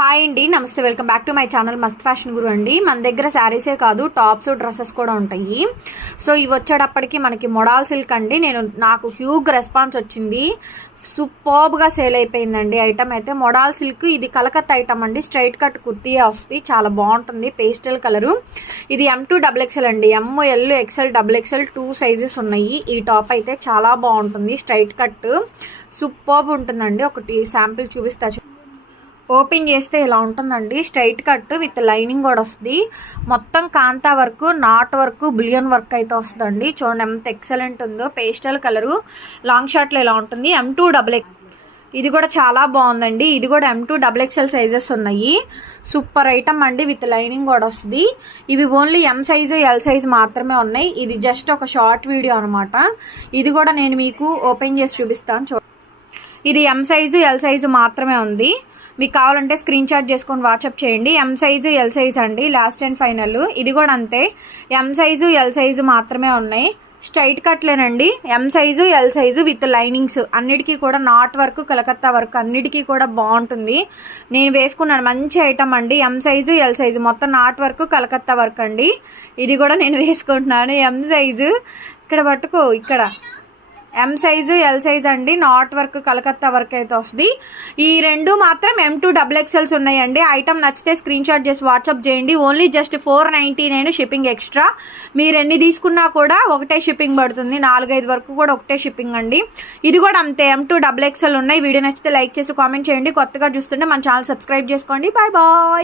Hi అండి, నమస్తే. Welcome back to my channel మస్త్ ఫ్యాషన్ గురు అండి. మన దగ్గర శారీసే కాదు, టాప్స్ డ్రెస్సెస్ కూడా ఉంటాయి. సో ఇవి వచ్చేటప్పటికి మనకి మొడాల్ సిల్క్ అండి. నాకు హ్యూజ్ రెస్పాన్స్ వచ్చింది, సూపర్బ్గా సేల్ అయిపోయిందండి ఐటమ్ అయితే. మొడాల్ సిల్క్ ఇది కలకత్తా ఐటమ్ అండి. స్ట్రైట్ కట్ కుర్తీ వస్తుంది, చాలా బాగుంటుంది. Pastel colour. ఇది M2XXL అండి. ML XL XXL 2 సైజెస్ ఉన్నాయి. ఈ టాప్ అయితే చాలా బాగుంటుంది, స్ట్రైట్ కట్ సూపర్బ్ ఉంటుందండి. ఒకటి శాంపిల్ చూపిస్తా. ఓపెన్ చేస్తే ఇలా ఉంటుందండి, స్ట్రైట్ కట్ విత్ లైనింగ్ కూడా వస్తుంది. మొత్తం kantha work, knot work, bullion work అయితే వస్తుందండి. చూడండి ఎంత ఎక్సలెంట్ ఉందో. పేస్టల్ కలరు, లాంగ్ షార్ట్లో ఇలా ఉంటుంది. M2XX ఇది కూడా చాలా బాగుందండి. ఇది కూడా M2XXL సైజెస్ ఉన్నాయి. సూపర్ ఐటమ్ అండి, విత్ లైనింగ్ కూడా వస్తుంది. ఇవి only M size L size మాత్రమే ఉన్నాయి. ఇది జస్ట్ ఒక షార్ట్ వీడియో అనమాట. ఇది కూడా నేను మీకు ఓపెన్ చేసి చూపిస్తాను. ఇది M సైజు L సైజు మాత్రమే ఉంది. మీకు కావాలంటే స్క్రీన్ షాట్ చేసుకొని వాట్సాప్ చేయండి. M సైజు L సైజు అండి, లాస్ట్ అండ్ ఫైనల్. ఇది కూడా అంతే, M సైజు L సైజు మాత్రమే ఉన్నాయి. స్ట్రైట్ కట్లేనండి. M size L size with linings. అన్నిటికీ కూడా నాట్ వర్క్, కలకత్తా వర్క్ అన్నిటికీ కూడా బాగుంటుంది. నేను వేసుకున్నాను, మంచి ఐటమ్ అండి. M సైజు L సైజు మొత్తం నాట్ వర్క్, కలకత్తా వర్క్ అండి. ఇది కూడా నేను వేసుకుంటున్నాను. M సైజు ఇక్కడ పట్టుకో, ఇక్కడ M సైజు L సైజ్ అండి. నాట్ వర్క్, కలకత్తా వర్క్ అయితే వస్తుంది. ఈ రెండు మాత్రం M2XXL ఉన్నాయండి. ఐటమ్ నచ్చితే స్క్రీన్ షాట్ చేసి వాట్సాప్ చేయండి. Only just 499 shipping extra. మీరు ఎన్ని తీసుకున్నా కూడా ఒకటే షిప్పింగ్ పడుతుంది. 4-5 వరకు కూడా ఒకటే షిప్పింగ్ అండి. ఇది కూడా అంతే, M2XXL ఉన్నాయి. వీడియో నచ్చితే లైక్ చేసి కామెంట్ చేయండి. కొత్తగా చూస్తుంటే మన ఛానల్ సబ్స్క్రైబ్ చేసుకోండి. Bye bye.